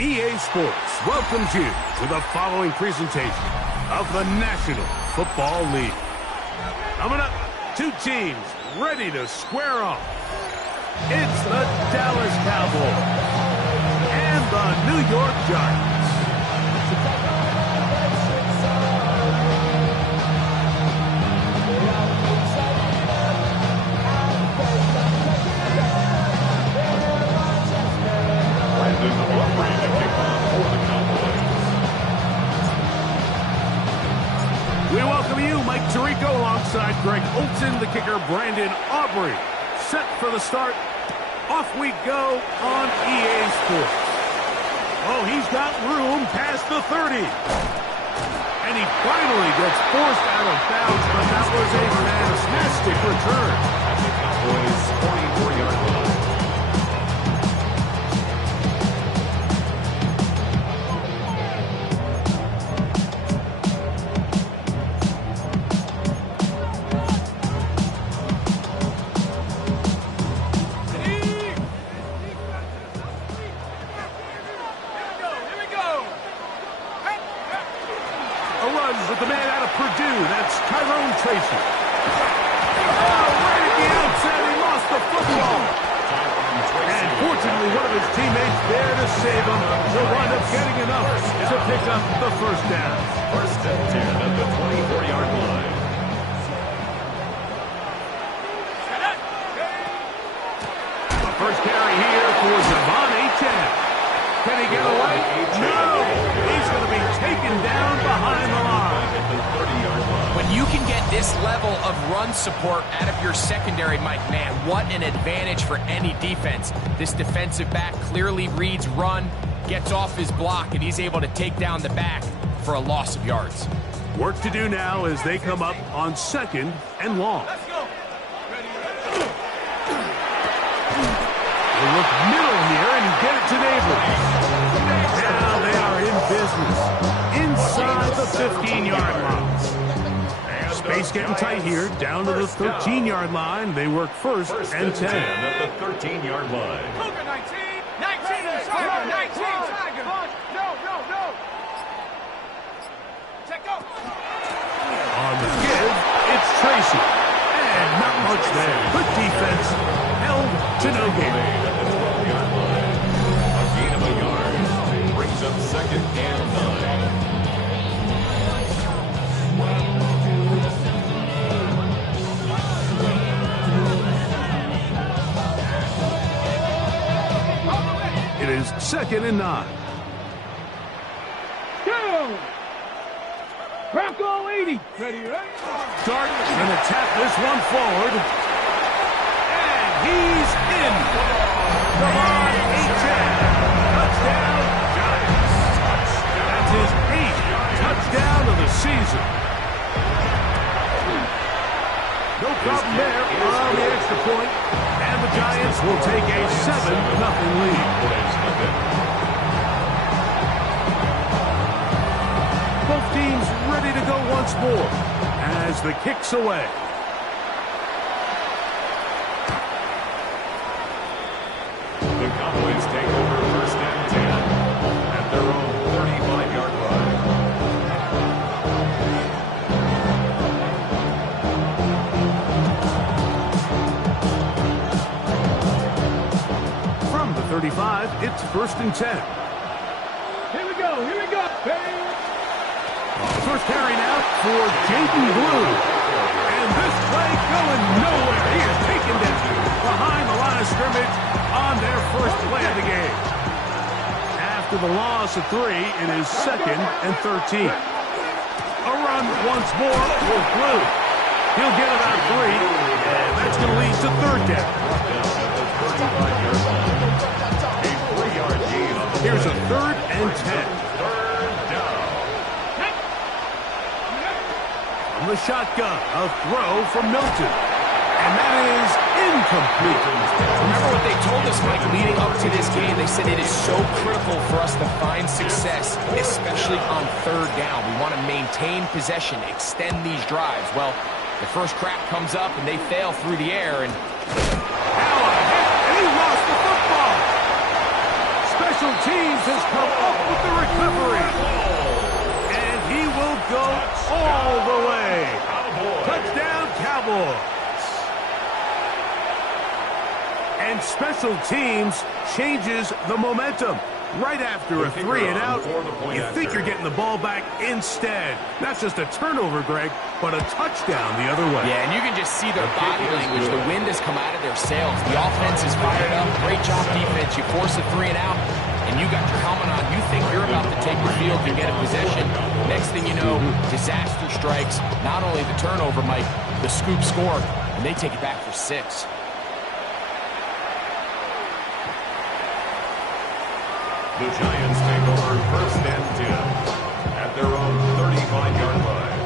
EA Sports welcomes you to the following presentation of the National Football League. Coming up, two teams ready to square off. It's the Dallas Cowboys and the New York Giants. We welcome you, Mike Tirico, alongside Greg Olson, the kicker, Brandon Aubrey. Set for the start. Off we go on EA Sports. Oh, he's got room past the 30. And he finally gets forced out of bounds, but that was a fantastic return. At the Cowboys' 44-yard line. With the man out of Purdue, that's Tyrone Tracy. Oh, right at the outset, he lost the football. And fortunately, one of his teammates there to save him. He'll wind up getting enough to pick up the first down. First and 10 at the 24-yard line. The first carry here for Devon Achane. Can he get away? No! He's going to be taken down behind the line. When you can get this level of run support out of your secondary, Mike, man, what an advantage for any defense. This defensive back clearly reads run, gets off his block, and he's able to take down the back for a loss of yards. Work to do now as they come up on 2nd and long. Let's go. They look middle here and get it to Neighbors. Now they are in business inside the 15-yard line. Space getting tight here, down to the 13-yard line. They work first and 10. At the 13-yard line. Cougar 19. 19 Tiger. 19 Tiger. No. Check up. On the give, it's Tracy. And not much there. Good defense. Held to no gain. A gain of a yard. Brings up 2nd and 9. It is 2nd and 9. Go. Bronco 80. Ready, right? Dart going to tap this one forward. And he's in. Come on, 8-10. Touchdown, Giants. That's his 8th touchdown of the season. No problem there on the extra point. And the Giants will take a 7-0 lead. Both teams ready to go once more as the kick's away. The Cowboys take over 1st and 10 at their own 35-yard line. From the 35, it's 1st and 10. Here we go. First carry now for Jaden Blue. And this play going nowhere. He is taken down behind the line of scrimmage on their first play of the game. After the loss of 3, it is 2nd and 13. A run once more with Blue. He'll get about 3, and that's going to lead to 3rd down. Here's a 3rd and 10. From the shotgun, a throw from Milton. And that is incomplete. Remember what they told us, Mike, leading up to this game? They said it is so critical for us to find success, especially on 3rd down. We want to maintain possession, extend these drives. Well, the first crack comes up, and they fail through the air. And now a hit, and he lost the football. Special teams has come up with the recovery. And he will go all the way. Touchdown, Cowboys. And special teams changes the momentum. Right after a 3 and out, you think you're getting the ball back instead. Not just a turnover, Greg, but a touchdown the other way. yeah, and you can just see their body language. The wind has come out of their sails. The offense is fired up. Great job, defense. You force a 3 and out, and you got your helmet on. You think you're about to take the field and get a possession. Next thing you know, disaster strikes. Not only the turnover, Mike, the scoop score, and they take it back for 6. The Giants take over 1st and 10 at their own 35-yard line.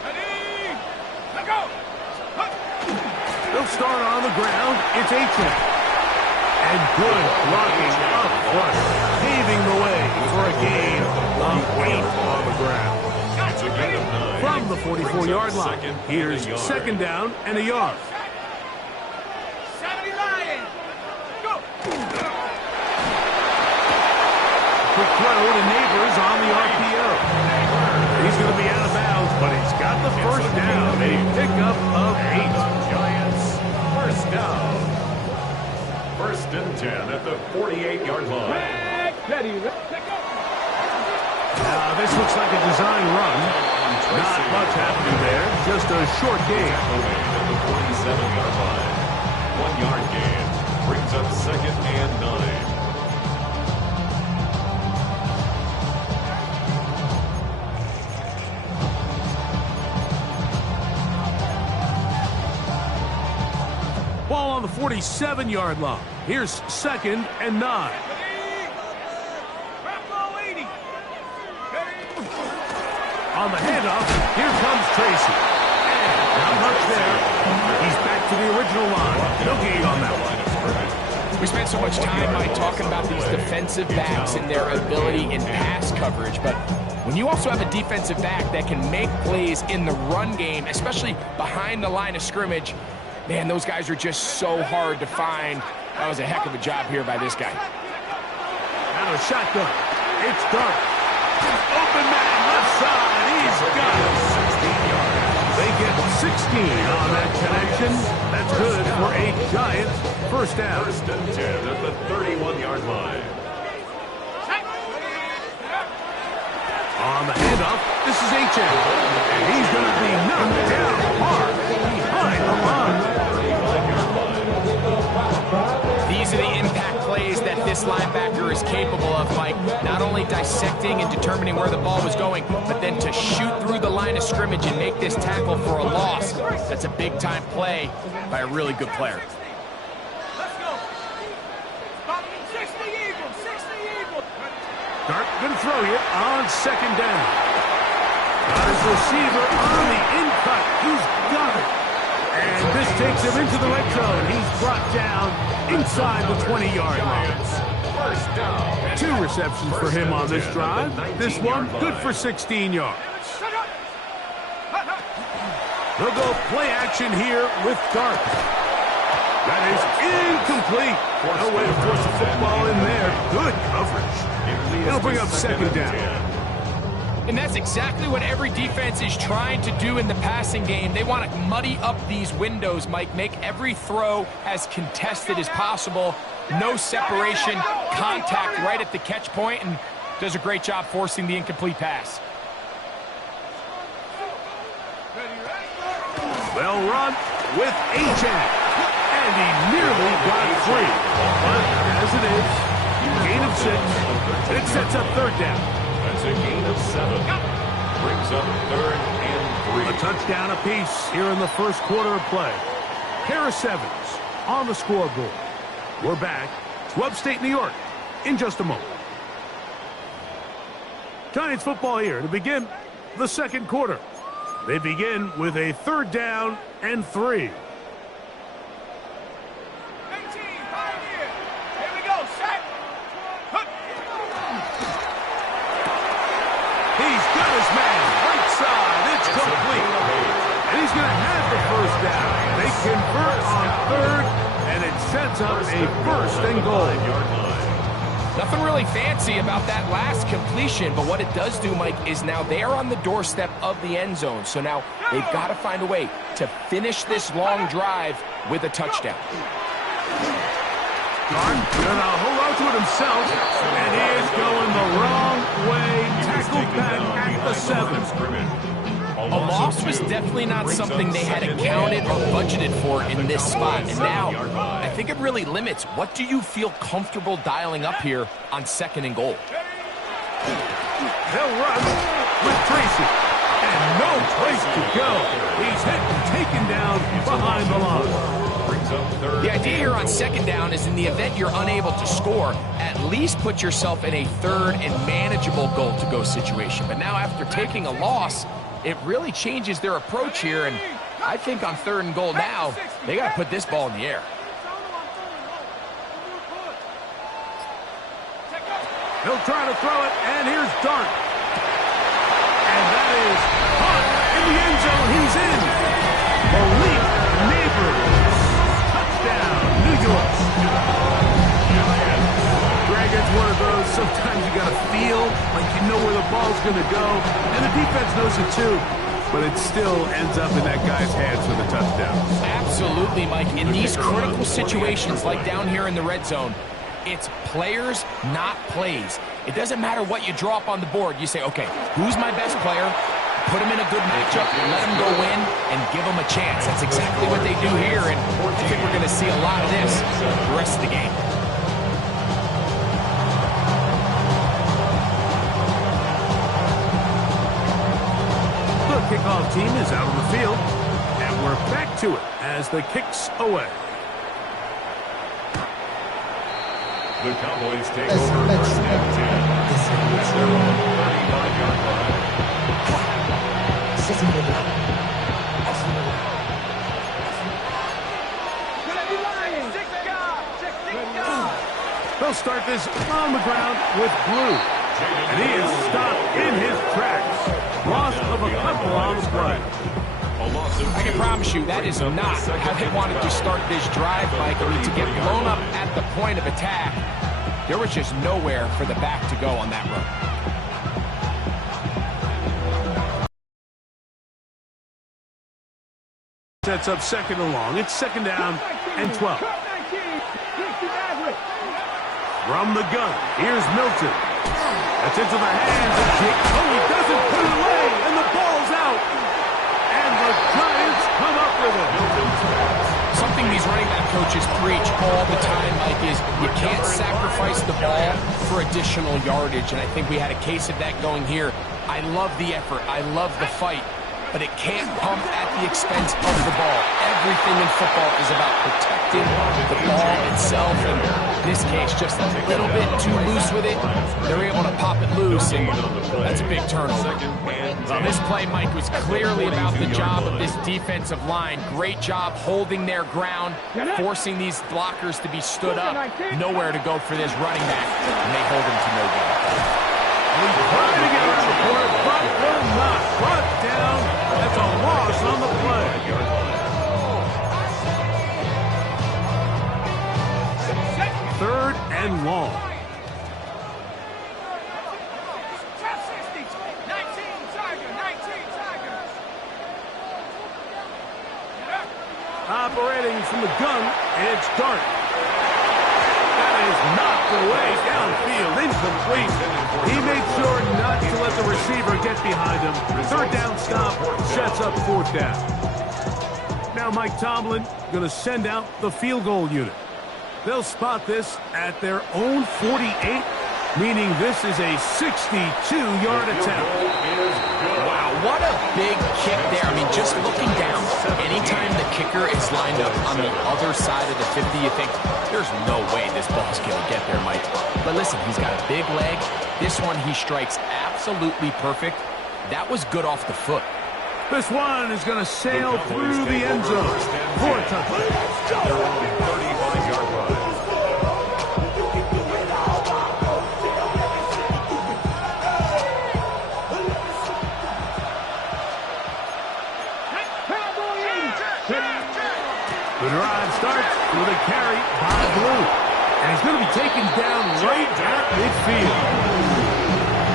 Ready. Let go. They'll start on the ground. It's Achane. And good blocking up front, paving the way for a gain of 8 on the ground. It's a gain of 9. From the 44-yard line, here's 2nd down and a yard. 70 Lions. Go. Quick throw to Neighbors on the RPO. He's going to be out of bounds, but he's got the first down. A pickup of 8. Giants, first down. 1st and 10 at the 48-yard line. Ready. Let go. Now, this looks like a design run. Not much happening there. Just a short gain. At the 47-yard line. 1 yard gain. on 2nd and 9. Ball on the 47-yard line. Here's 2nd and 9. On the handoff, here comes Tracy. And not much there. He's back to the original line. No gain on that one. We spent so much time, Mike, talking about these defensive backs and their ability in pass coverage, but when you also have a defensive back that can make plays in the run game, especially behind the line of scrimmage, man, those guys are just so hard to find. That was a heck of a job here by this guy. Now a shotgun. It's Dart. Open man left side. He's got it. 16 yards. They get 16 on that connection. That's good for a Giant first down. 1st and 10 at the 31-yard line. On the handoff, this is H.M. And he's going to be knocked down hard behind the line. These are the impact plays that this linebacker is capable of, Mike. Not only dissecting and determining where the ball was going, but then to shoot through the line of scrimmage and make this tackle for a loss. That's a big-time play by a really good player. Let's go. 60 Eagles, 60 Eagles. Dart going to throw you on 2nd down. Got his receiver on the in-cut. He's got it. And this takes him into the red zone. He's brought down inside the 20-yard line. 2 receptions for him on this drive. This one good for 16 yards. They'll go play action here with Dart. That is incomplete. No way to force the football in there. Good coverage. It'll bring up 2nd down. And that's exactly what every defense is trying to do in the passing game. They want to muddy up these windows, Mike, make every throw as contested as possible. No separation, contact right at the catch point, and does a great job forcing the incomplete pass. They'll run with H.M. And he nearly got free. But as it is, gain of 6. And it sets up 3rd down. That's a gain of 7. Brings up 3rd and 3. A touchdown apiece here in the first quarter of play. Pair of 7s on the scoreboard. We're back to upstate New York in just a moment. Giants football here to begin the second quarter. They begin with a 3rd down and 3. 18, Pioneer. Here we go, set. He's got his man right side. It's complete. And he's going to have the first down. They convert on 3rd, and it sets up a 1st and goal. Nothing really fancy about that last completion, but what it does do, Mike, is now they are on the doorstep of the end zone. So now they've got to find a way to finish this long drive with a touchdown. Gordon gonna hold on to it himself, and he is going the wrong way. Tackled back at the 7. A loss was definitely not something they had accounted or budgeted for in this spot. And now, I think it really limits what do you feel comfortable dialing up here on 2nd and goal. They'll run with Tracy. And no place to go. He's hit and taken down behind the line. The idea here on 2nd down is in the event you're unable to score, at least put yourself in a 3rd and manageable goal-to-go situation. But now after taking a loss, it really changes their approach here, and I think on 3rd and goal now, they got to put this ball in the air. He'll try to throw it, and here's Dart. And that is caught in the end zone. He's in. Malik Neighbors. Touchdown, New York. Greg, it's one of those, sometimes you got to feel like you know where the ball's going to go, and the defense knows it too, but it still ends up in that guy's hands for the touchdown. Absolutely, Mike. In these critical situations, like down here in the red zone, it's players, not plays. It doesn't matter what you draw up on the board. You say, okay, who's my best player? put them in a good matchup, let them go in, and give them a chance. That's exactly what they do here, and I think we're going to see a lot of this the rest of the game. The kickoff team is out on the field, and we're back to it as the kick's away. The Cowboys take over first and 10 at their own 35-yard line. They'll start this on the ground with Blue. And he is stopped in his tracks. Loss of a couple on the play. I can promise you that is not how they wanted to start this drive, Mike. I mean, to get blown up at the point of attack, there was just nowhere for the back to go on that run. Sets up second and long. It's second down and 12. From the gun, here's Milton. That's into the hands of Jake. Oh, he doesn't put it away, and the ball's out. And the Giants come up with it. Something these running back coaches preach all the time, Mike, is you can't sacrifice the ball for additional yardage, and I think we had a case of that going here. I love the effort. I love the fight. But it can't come at the expense of the ball. Everything in football is about protecting the ball itself. And in this case, just a little bit too loose with it. They're able to pop it loose, and that's a big turnover. Well, this play, Mike, was clearly about the job of this defensive line. Great job holding their ground, forcing these blockers to be stood up. Nowhere to go for this running back, and they hold him to no gain. He's trying to get around the corner, but will not. Brought down. That's a loss on the play. Third and long. Operating from the gun, it's Dart. That is knocked away downfield, incomplete. He made sure not to let the receiver get behind him. Third down stop sets up fourth down. Now Mike Tomlin going to send out the field goal unit. They'll spot this at their own 48, meaning this is a 62-yard attempt. Wow, what a big kick there. I mean, just looking down, anytime the kicker is lined up on the other side of the 50, you think, there's no way this ball's going to get there, Mike. But listen, he's got a big leg. This one, he strikes absolutely perfect. That was good off the foot. This one is going to sail through the end zone. 4 touchdowns. Their own 35-yard line. The drive starts with a carry by Blue. And he's going to be taken down right at midfield.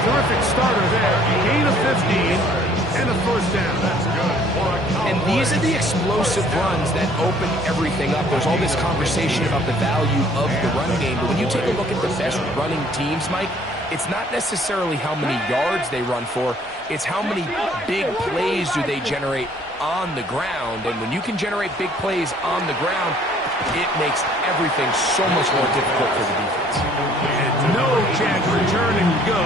Terrific starter there. Gain of 15 and a first down. That's good. And these are the explosive runs that open everything up. There's all this conversation about the value of the run game. But when you take a look at the best running teams, Mike, it's not necessarily how many yards they run for. It's how many big plays do they generate on the ground. And when you can generate big plays on the ground, it makes everything so much more difficult for the defense. And no chance to turn and go.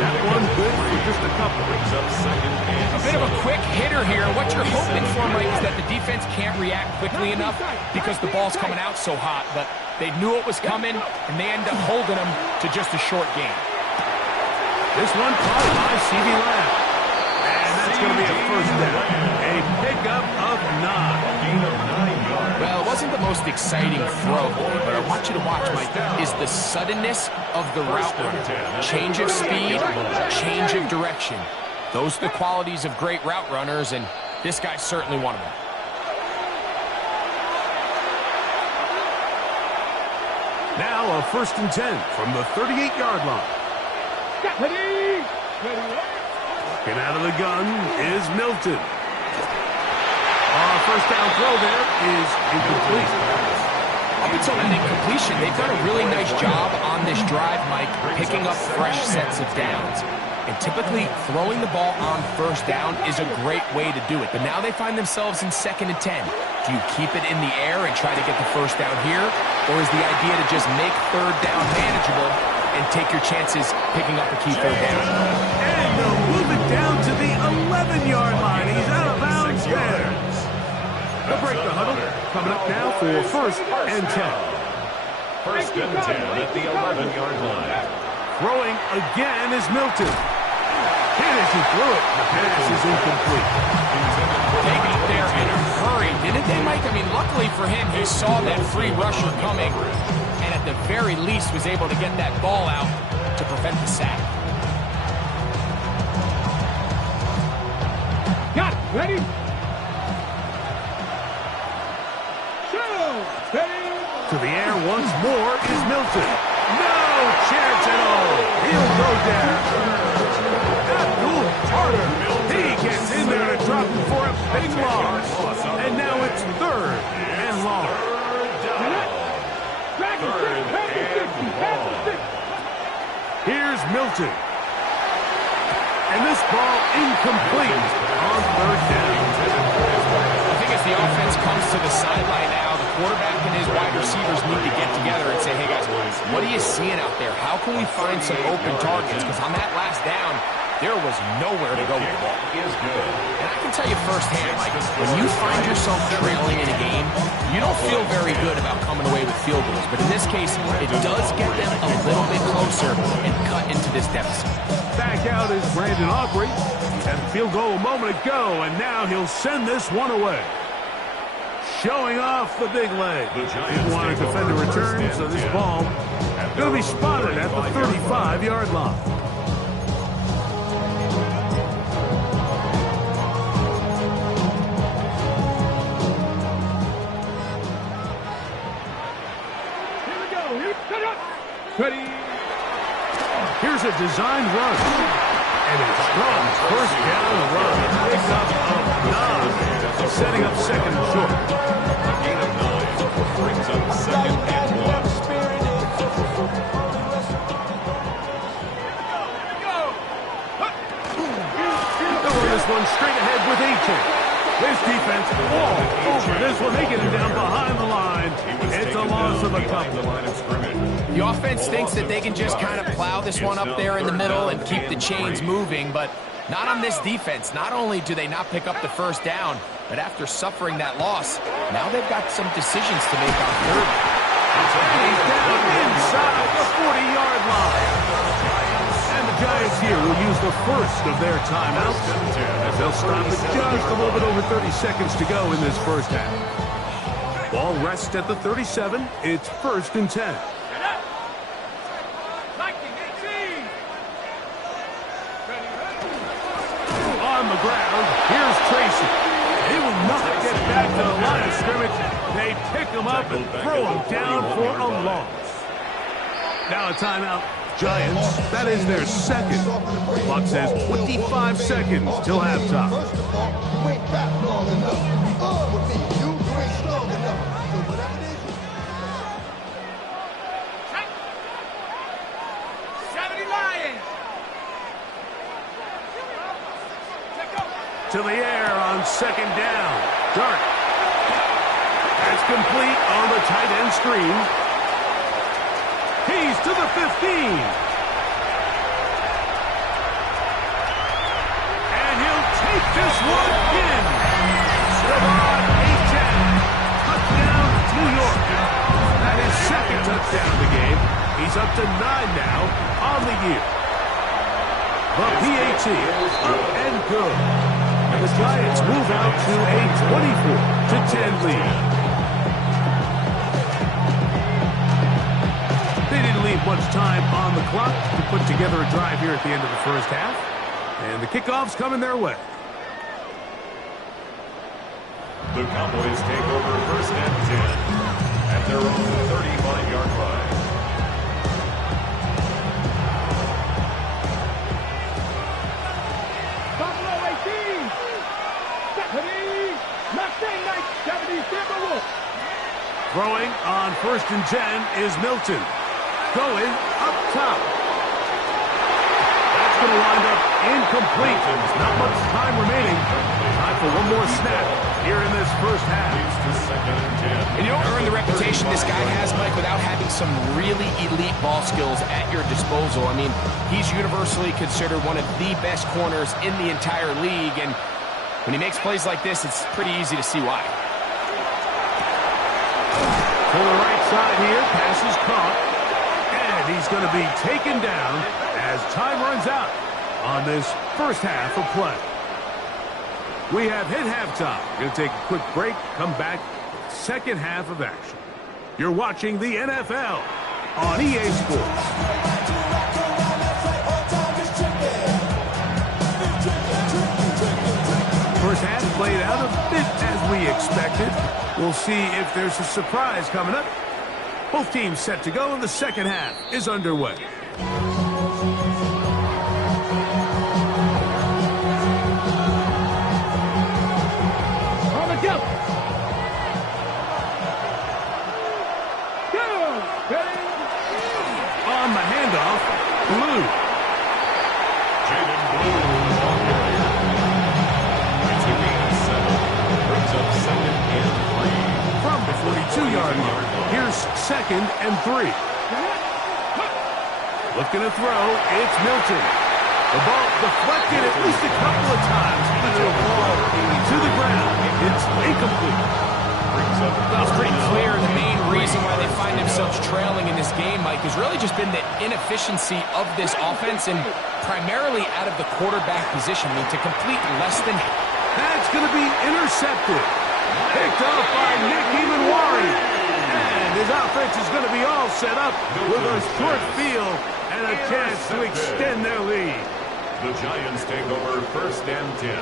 That one good for just a couple. A bit of a quick hitter here. What you're hoping for, Mike, is that the defense can't react quickly enough because the ball's coming out so hot. But they knew it was coming, and they end up holding them to just a short game. This one caught by C.D. Lamb. And that's going to be a first down. A pickup of 9. Well, it wasn't the most exciting throw, but I want you to watch, Mike, is the suddenness of the route runner. Change of speed, change of direction. Those are the qualities of great route runners, and this guy's certainly one of them. Now a first and 10 from the 38-yard line. Looking out of the gun is Milton. First down throw there is incomplete. Up until that incompletion, they've done a really nice job on this drive, Mike, picking up fresh sets of downs. And typically, throwing the ball on first down is a great way to do it. But now they find themselves in 2nd and 10. Do you keep it in the air and try to get the first down here? Or is the idea to just make 3rd down manageable and take your chances picking up a key 3rd down? And they'll move it down to the 11-yard line. He's out of bounds there. They'll break the huddle. Coming up now for 1st and 10. 1st and 10 at the 11-yard line. Throwing again is Milton. Hit as he threw it. The pass is incomplete. They got there in a hurry, didn't they, Mike? I mean, luckily for him, he saw that free rusher coming, and at the very least was able to get that ball out to prevent the sack. Got it. Ready? To the air once more is Milton. No chance at all. He'll go down. Abdul Carter. He gets in there to drop him for a big loss. And now it's 3rd and long. Here's Milton. And this ball incomplete on 3rd down. I think as the offense comes to the sideline now, the quarterback and his wide receivers need to get together and say, hey, guys, what are you seeing out there? How can we find some open targets? Because on that last down, there was nowhere to go with the ball. And I can tell you firsthand, Mike, when you find yourself trailing in a game, you don't feel very good about coming away with field goals. But in this case, it does get them a little bit closer and cut into this deficit. Back out is Brandon Aubrey. Had a field goal a moment ago, and now he'll send this one away. Showing off the big leg. Didn't want to defend a return, so this ball going to be spotted at the 35-yard line. Ready? Here's a designed run. And a strong 1st down run. Picks up a 9. Setting up 2nd and short. A gain of 9 brings up 2nd and 1. They'll run this one straight ahead with A-Chain. This defense all over this one. They get him down behind the line. It's a loss of a couple. The offense thinks that they can just kind of plow this one up there in the middle and keep the chains moving, but not on this defense. Not only do they not pick up the 1st down, but after suffering that loss, now they've got some decisions to make on 3rd. He's down inside the 40-yard line. And the Giants here will use the 1st of their timeouts. They'll stop it just a little bit over 30 seconds to go in this 1st half. Ball rests at the 37. It's 1st and 10. On the ground, here's Tracy. He will not get back to the line of scrimmage. They pick him up and throw him down for a loss. Now a timeout. Giants, that is their 2nd. Clock says 25 seconds till halftime. To the air on 2nd down. Dart. That's complete on the tight end screen. He's to the 15. And he'll take this one in. Stephon A-Chain. Touchdown, New York. That is 2nd touchdown of the game. He's up to 9 now on the year. The PAT up and good. And the Giants move out to a 24-10 lead. They didn't leave much time on the clock to put together a drive here at the end of the 1st half. And the kickoff's coming their way. The Cowboys take over 1st and 10 at their own 35-yard line. Throwing on 1st and 10 is Milton. Going up top. That's going to wind up incomplete. Not much time remaining. Time for one more snap here in this first half. And you don't earn the reputation this guy has, Mike, without having some really elite ball skills at your disposal. I mean, he's universally considered one of the best corners in the entire league, and when he makes plays like this, it's pretty easy to see why. To the right side here, pass is caught, and he's going to be taken down as time runs out on this first half of play. We have hit halftime. We're going to take a quick break, come back, second half of action. You're watching the NFL on EA Sports. First half played out a bit as we expected. We'll see if there's a surprise coming up. Both teams set to go, and the second half is underway. On the handoff, Blue. Jaden Blue, long carrier. It's a gain of 7. Brings up 2nd and 3. From the 42-yard line, here's 2nd and 3. Looking to throw, it's Milton. The ball deflected at least a couple of times, but it'll fall to the ground. It's incomplete. Well, it's pretty clear the main reason why they find themselves trailing in this game, Mike, has really just been the inefficiency of this offense and primarily out of the quarterback position. I mean, to complete less than... That's going to be intercepted. Picked up by Nick Emanwari. And his offense is going to be all set up with a short field and a chance to extend their lead. The Giants take over 1st and 10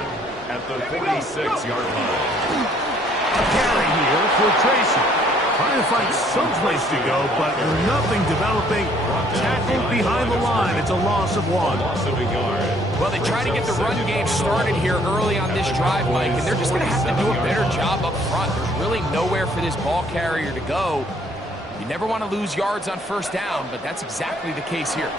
at the 46-yard line. A carry here for Tracy. Trying to find some place to go, but nothing developing. Tackled behind the line. It's a loss of 1. Loss of a yard. Well, they try to get the run game started here early on this drive, Mike, and they're just going to have to do a better job up front. There's really nowhere for this ball carrier to go. You never want to lose yards on 1st down, but that's exactly the case here.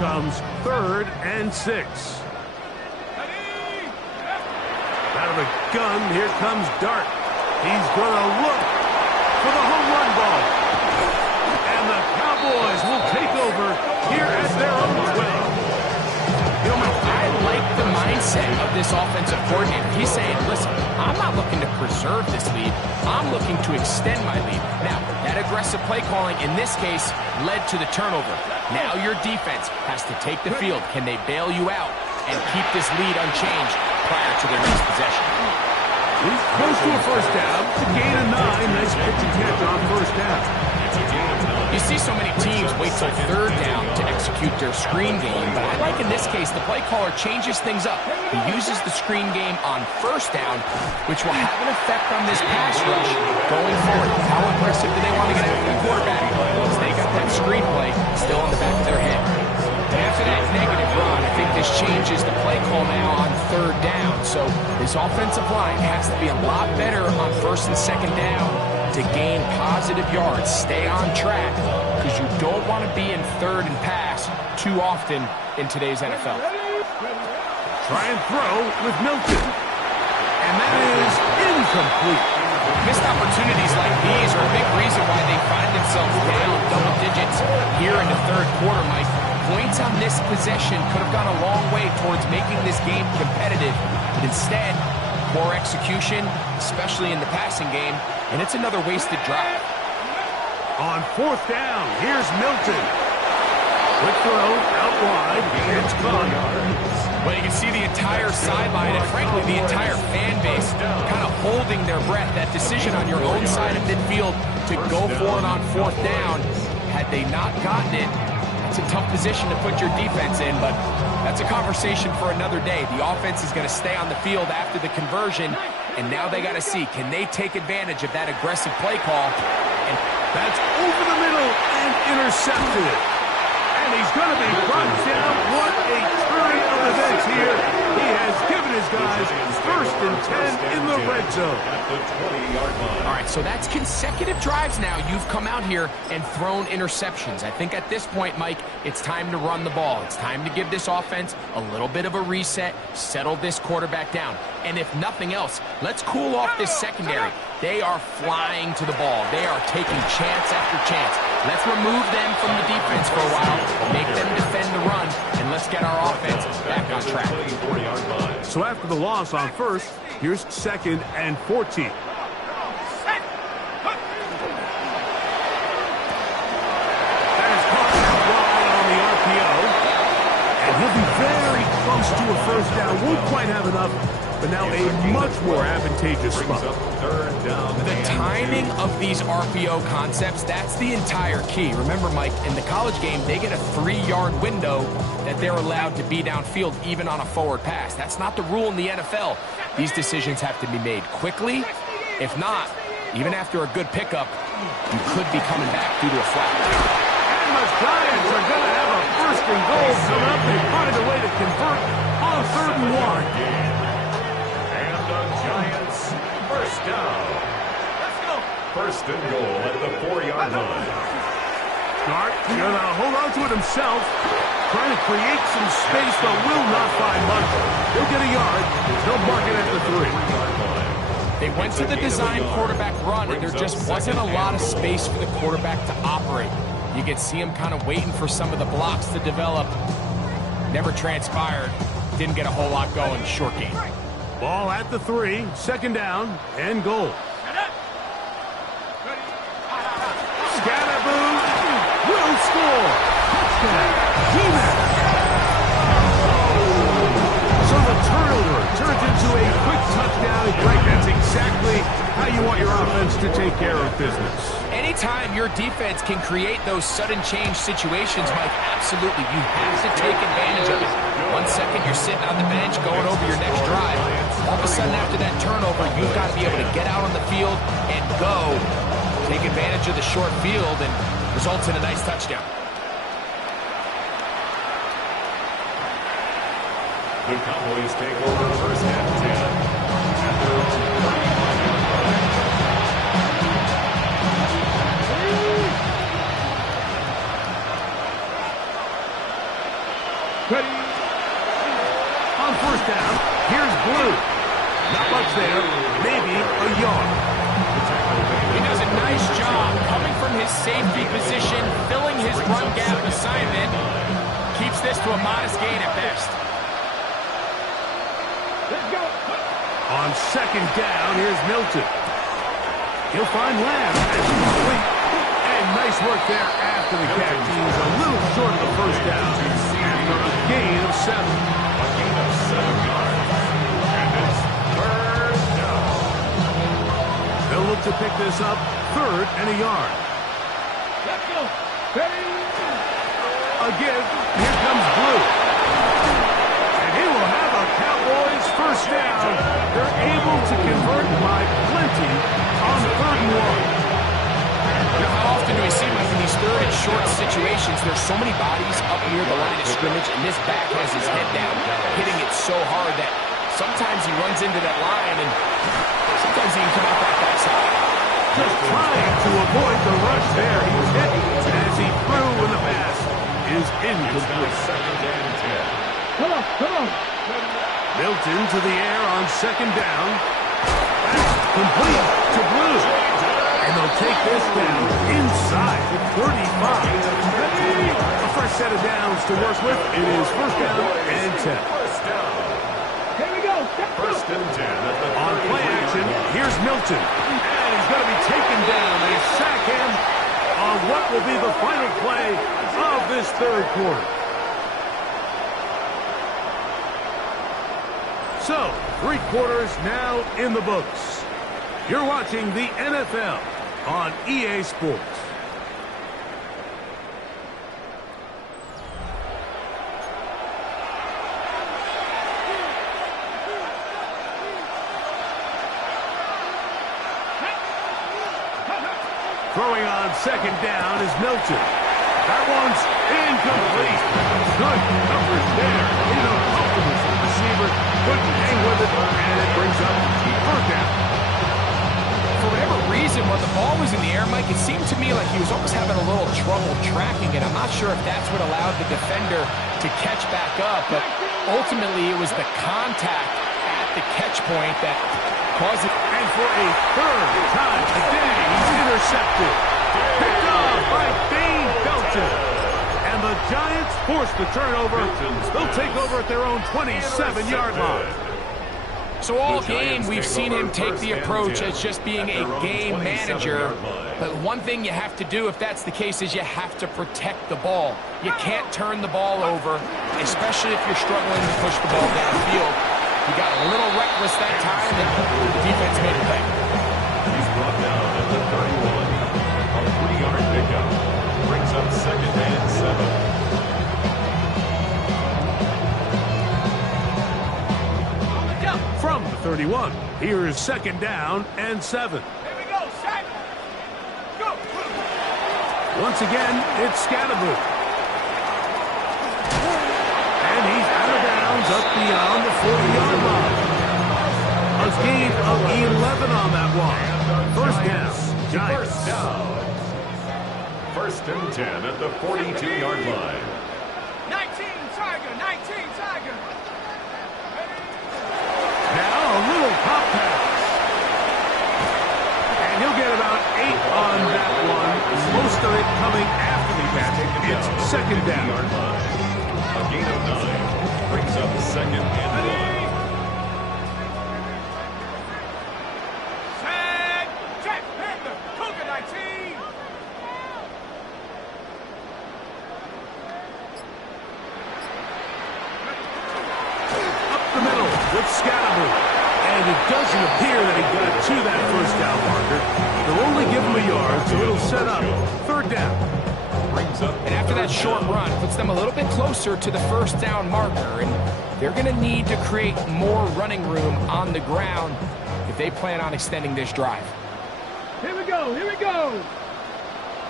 Comes 3rd and 6. Out of the gun, here comes Dart. He's going to look for the home run ball. And the Cowboys will take over here at their own 12. You know, Mike, I like the mindset of this offensive coordinator. He's saying, listen, I'm not looking to preserve this lead. I'm looking to extend my lead. Now, that aggressive play calling in this case led to the turnover. Now your defense has to take the field. Can they bail you out and keep this lead unchanged prior to their next possession? He's close to a 1st down. It's a gain of 9. Nice pitch and catch on 1st down. You see so many teams wait till 3rd down to execute their screen game, but I like in this case the play caller changes things up. He uses the screen game on 1st down, which will have an effect on this pass rush going forward. How aggressive do they want to get after the quarterback? Because they got that screen play still in the back of their head. And after that negative run, I think this changes the play call now on 3rd down. So this offensive line has to be a lot better on 1st and 2nd down to gain positive yards. Stay on track because you don't want to be in 3rd and pass too often in today's NFL. Try and throw with Milton. And that is incomplete. Missed opportunities like these are a big reason why they find themselves down double digits here in the 3rd quarter, Mike. Points on this possession could have gone a long way towards making this game competitive, but instead, poor execution, especially in the passing game, and it's another wasted drive. On 4th down, here's Milton. Quick throw, out wide, it's caught. Well, you can see the entire sideline and, frankly, the entire fan base kind of holding their breath. That decision on your own side of midfield to go for it on 4th down, had they not gotten it, it's a tough position to put your defense in, but that's a conversation for another day. The offense is going to stay on the field after the conversion, and now they got to see, can they take advantage of that aggressive play call? And that's over the middle and intercepted. And he's going to be brought down. What a turn of events here. He has given his guys first and 10 in the red zone. At the 20-yard line. All right, so that's consecutive drives now. You've come out here and thrown interceptions. I think at this point, Mike, it's time to run the ball. It's time to give this offense a little bit of a reset, settle this quarterback down. And if nothing else, let's cool off this secondary. They are flying to the ball. They are taking chance after chance. Let's remove them from the defense for a while, make them defend the run, and let's get our offense back on track. 24-yard line. So after the loss on first, here's 2nd and 14. That is caught out wide on the RPO. And he'll be very close to a first down. Won't quite have enough, but now a much more advantageous Brings spot. up 3rd down. The timing of these RPO concepts, that's the entire key. Remember, Mike, in the college game, they get a 3-yard window that they're allowed to be downfield even on a forward pass. That's not the rule in the NFL. These decisions have to be made quickly. If not, even after a good pickup, you could be coming back due to a flag. And the Giants are going to have a first and goal coming up. They find a way to convert on 3rd and 1. And the Giants, first down. Let's go. First and goal at the 4-yard line. Dart going to hold on to it himself, trying to create some space, but will not find much. He'll get a yard. They'll mark it at the 3. 3-yard line. They went to the design quarterback run, and there just wasn't a lot of space for the quarterback to operate. You could see him kind of waiting for some of the blocks to develop. Never transpired. Didn't get a whole lot going. Short game. Ball at the 3, 2nd down and goal. Scatterboo will score. Touchdown. So the turnover turns into a quick touchdown. Greg, that's exactly how you want your offense to take care of business. Anytime your defense can create those sudden change situations, Mike, absolutely, you have to take advantage of it. 1 second, you're sitting on the bench going over your next drive. All of a sudden, after that turnover, you've got to be able to get out on the field and go. Take advantage of the short field and results in a nice touchdown. The Cowboys take over first and 10. At their own 35-yard line. Ready? On first down, here's Blue. Not much there, maybe a yard. He does a nice job coming from his safety position, filling his run gap assignment. Keeps this to a modest gain at best. On 2nd down, here's Milton. He'll find Lamb. That's complete. And nice work there after the catch. He's a little short of the first down after a gain of 7. A gain of 7 yards. And it's 3rd down. They'll look to pick this up 3rd and a yard. Let's go. Ready? Again, here comes Blue. And he will have a Cowboys first down. They're able to convert by plenty on 3rd and 1. You know, how often do we see, Mike, in these 3rd and short situations, there's so many bodies up near the line of scrimmage, and this back has his head down, hitting it so hard that sometimes he runs into that line, and sometimes he can come out that backside. Just trying to avoid the rush there. He's hit as he threw when the pass is It's now incomplete. 2nd and 10. Come on. Milton to the air on 2nd down. That's complete to Blue. And they'll take this down inside the 35. A fresh set of downs to work with. It is first down and 10. First down. Here we go. First and 10 at the On play action, here's Milton. And he's going to be taken down. They sack him on what will be the final play of this 3rd quarter. So, 3 quarters now in the books. You're watching the NFL on EA Sports. Throwing on 2nd down is Milton. That one's incomplete. Good coverage there. You know, comfortable for the receiver. Couldn't hang with it, and it brings up third down. For whatever reason, when the ball was in the air, Mike, it seemed to me like he was almost having a little trouble tracking it. I'm not sure if that's what allowed the defender to catch back up, but ultimately it was the contact at the catch point that caused it. And for a third time today, he's intercepted. Picked off by Dane Belton. And the Giants force the turnover. They'll take over at their own 27-yard line. So all game, we've seen him take the approach as just being a game manager. But one thing you have to do, if that's the case, is you have to protect the ball. You can't turn the ball over, especially if you're struggling to push the ball downfield. He got a little reckless that time, and the defense made it pay. He's brought down at the 31. A 3-yard pickup. Brings up 2nd and 7. From the 31, here is 2nd down and 7. Here we go, set. Go. Once again, it's Scatterboot. And he's out of bounds up beyond the 40-yard line. A gain of 11 on that one. First down, Giants. First down. 1st and 10 at the 42-yard line. 19 Tiger, 19 Tiger. Now a little pop pass. And he'll get about 8 on that one. Most of it coming after the catch. It's 2nd down. A gain of 9. Brings up 2nd and 1. Set. Jack Panther, Cougar 19. Up the middle with Scatterboot. And it doesn't appear that he got to that first down marker. They'll only give him a yard, so it'll set up 3rd down. Brings up And after that short run, puts them a little bit closer to the first down marker. And they're going to need to create more running room on the ground if they plan on extending this drive. Here we go, here we go.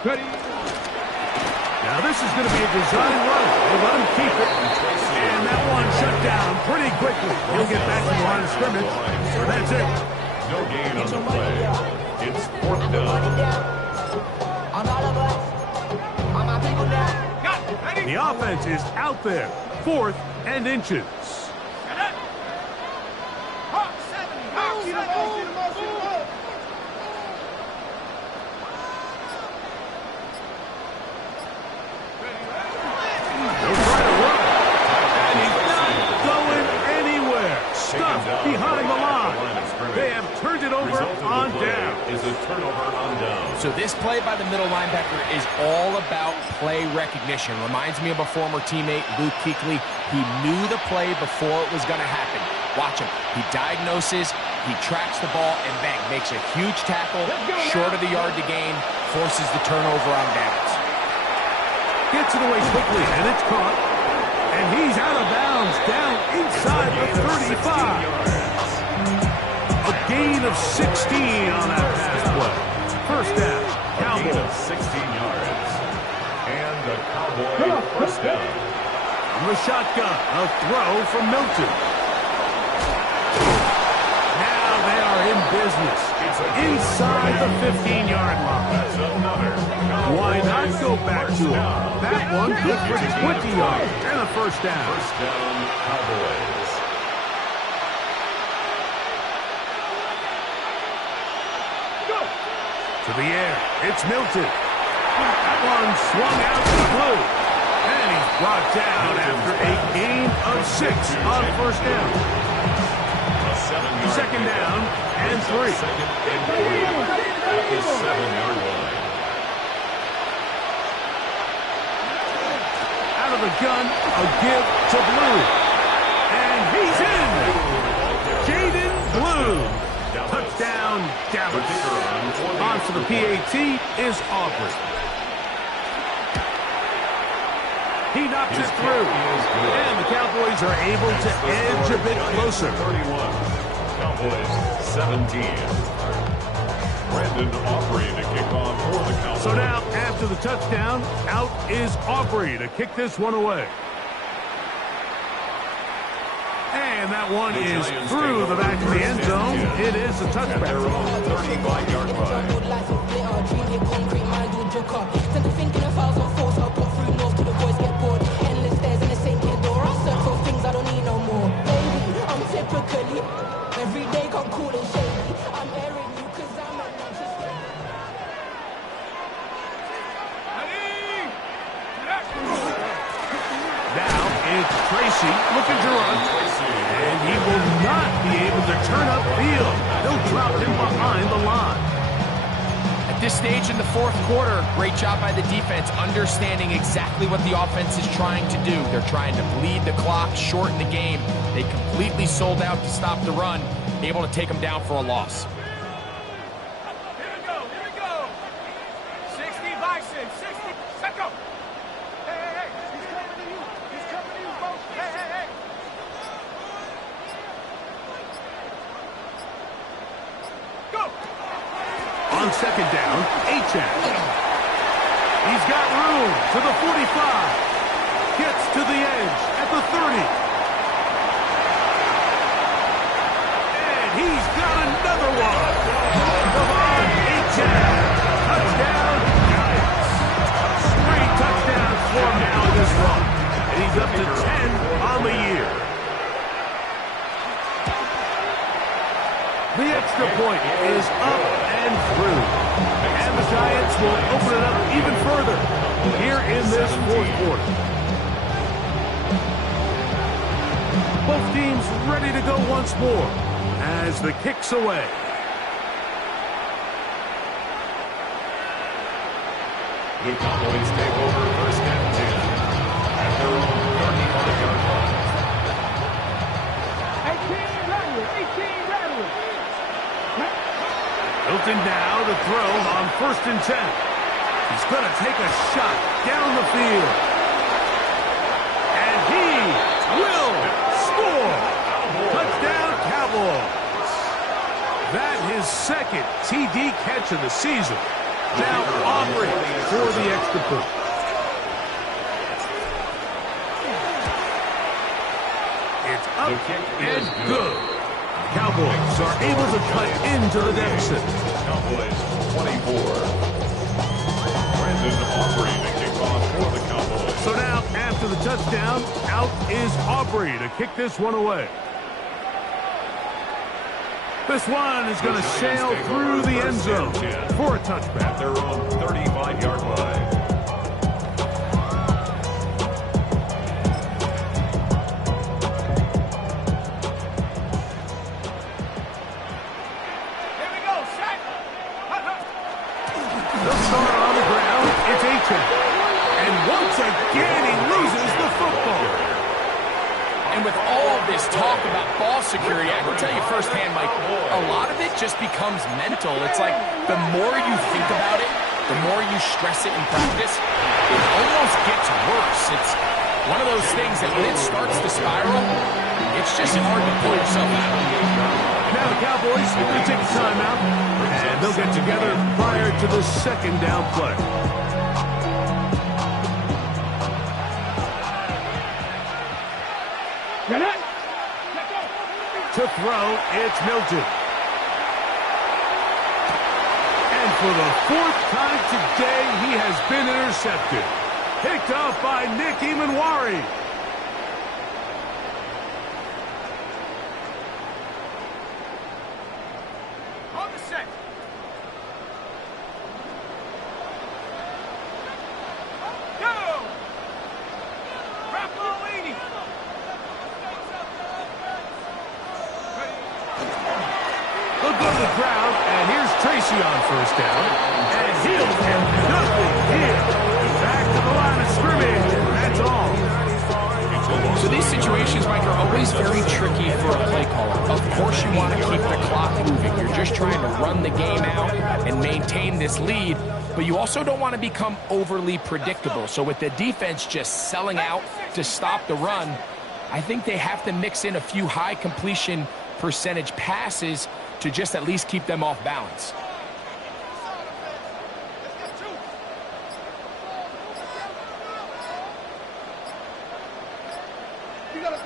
Ready. Now this is going to be a design run. They let him keep it. And that one shut down pretty quickly. He'll get back to the line of scrimmage. That's it. no gain on the play. It's 4th down. The offense is out there. 4th and inches. Behind the line. They have turned it over on down. Is a turnover on down. So this play by the middle linebacker is all about play recognition. Reminds me of a former teammate, Luke Kuechly. He knew the play before it was going to happen. Watch him. He diagnoses, he tracks the ball, and bang, makes a huge tackle, short of the yard to gain, forces the turnover on downs. Gets it away quickly, and it's caught. And he's out of bounds, down inside the 35. A gain of 16 on that pass play. First down, A gain of Cowboys. 16 yards. And the Cowboy first down. From the shotgun, a throw from Milton. Now they are in business. Inside the 15-yard line. That's another. Why not go back to him? That one good for 20 yards and a first down. First down, Cowboys. To the air, it's Milton. That one swung out to the blue. And he's brought down after a gain of 6 on first down. A 7-yard. Second down and 3. Second and 3 at the 7-yard line. Out of the gun, a give to Blue. And he's in. Jaden Blue. Touchdown, Dallas. On for the PAT is Aubrey. He knocks it through. And the Cowboys are able to edge a bit closer. 31. Cowboys 17. Brandon Brandon Aubrey to kick off for the Cowboys. So now, after the touchdown, out is Aubrey to kick this one away. And that one is through the back of the end zone. It is a touchback. At their own 35-yard line. Every day come cool and shady. I'm airing you cause I'm a Now it's Tracy looking to run. And he will not be able to turn upfield. They'll drop him behind the line. At this stage in the fourth quarter, great job by the defense, understanding exactly what the offense is trying to do. They're trying to bleed the clock, shorten the game. They completely sold out to stop the run, able to take them down for a loss. Here we go. 60 Bison, 60. Set go. Hey. He's coming to you. Folks. Hey. Go. On second down, Achane. He's got room to the 45. Gets to the edge at the 30. He's got another one. Devon Achane. Touchdown, Giants. 3 touchdowns for him now in this run. And he's up to 10 on the year. The extra point is up and through. And the Giants will open it up even further here in this fourth quarter. Both teams ready to go once more as the kick's away. The Cowboys take over first and 10 at their own 35-yard line. 18 Rattler. Hilton now to throw on first and 10. He's going to take a shot down the field. And he will score. Touchdown, Cowboys. That his second TD catch of the season. Now Aubrey for the extra point. It's up and good. Cowboys are able to cut into the deficit. Cowboys 24. Brandon Aubrey to kick off for the Cowboys. So now, after the touchdown, out is Aubrey to kick this one away. This one is going to sail through the end zone for a touchback. At their own 35-yard line. Here we go. Set. The star on the ground, it's Achane. And once again, he loses the football. And with all this talk about ball security, I can tell you firsthand, Mike, a lot of it just becomes mental. It's like the more you think about it, the more you stress it in practice, it almost gets worse. It's one of those things that when it starts to spiral, it's just hard to pull yourself out. Now the Cowboys are going to take a timeout, and they'll get together prior to the second down play. To throw, it's Milton. And for the 4th time today, he has been intercepted. Picked off by Nick Emanwari. On the set. Go. Rappolini. They'll go to the crowd, and here's Tracy on first down. And he'll have nothing here. Back to the line of scrimmage. That's all. So these situations, Mike, are always very tricky for a play caller. Of course you want to keep the clock moving. You're just trying to run the game out and maintain this lead, but you also don't want to become overly predictable. So with the defense just selling out to stop the run, I think they have to mix in a few high completion percentage passes to just at least keep them off balance. Here's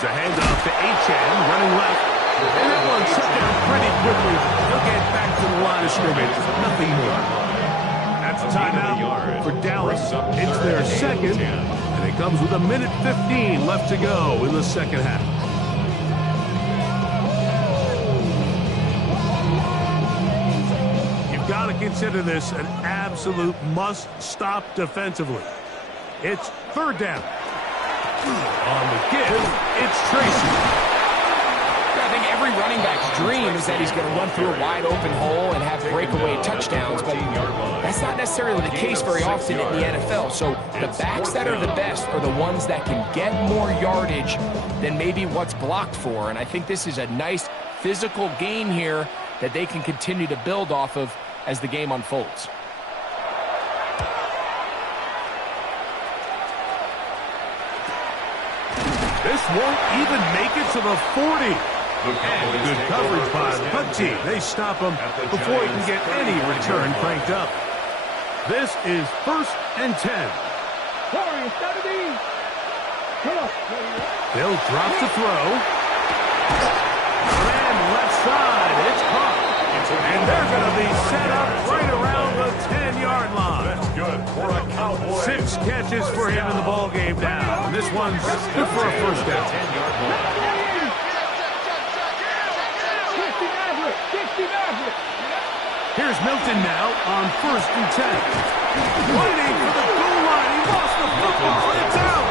a handoff to Achane, running left. And that one shut down pretty quickly. He'll get back to the line of scrimmage. Nothing more. That's a timeout for Dallas. It's their second, and it comes with 1:15 left to go in the second half. You've got to consider this an absolute must-stop defensively. It's third down. On the give, it's Tracy. I think every running back's dream is that he's going to run through a wide open hole and have breakaway touchdowns, but that's not necessarily the case very often in the NFL. So the backs that are the best are the ones that can get more yardage than maybe what's blocked for. And I think this is a nice physical game here that they can continue to build off of as the game unfolds. This won't even make it to the 40. And good coverage by the team. They stop him before he can get any return cranked up. This is 1st and 10. They'll drop to throw. And left side, it's caught. And they're going to be set up right around the 10-yard line. That's good for a Cowboy. 6 catches for him in the ball game now. And this one's good for a first down. 10-yard line. Here's Milton now on 1st and 10. Waiting for the goal line. He lost the football. It's out.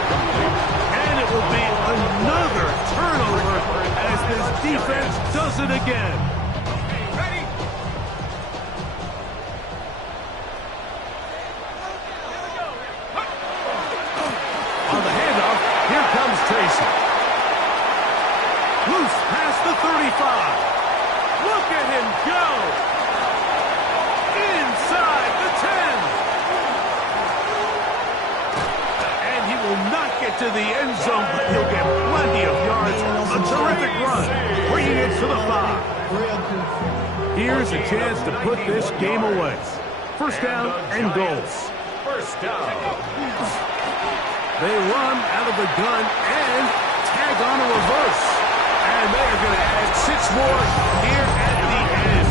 And it will be another turnover as this defense does it again. Ready? On the handoff, here comes Tracy. Loose past the 35. Look at him go. Inside the 10. And he will not get to the end zone, but he'll get plenty of yards. A terrific run, bringing it to the 5. Here's a chance to put this game away. First down and goal. First down. They run out of the gun and tag on a reverse. And they are going to add 6 more here at the end.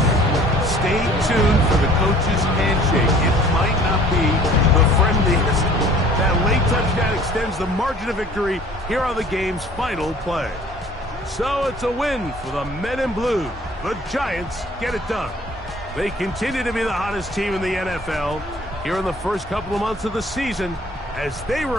Stay tuned for the coach's handshake. It might not be the friendliest. That late touchdown extends the margin of victory here on the game's final play. So it's a win for the men in blue. The Giants get it done. They continue to be the hottest team in the NFL here in the first couple of months of the season as they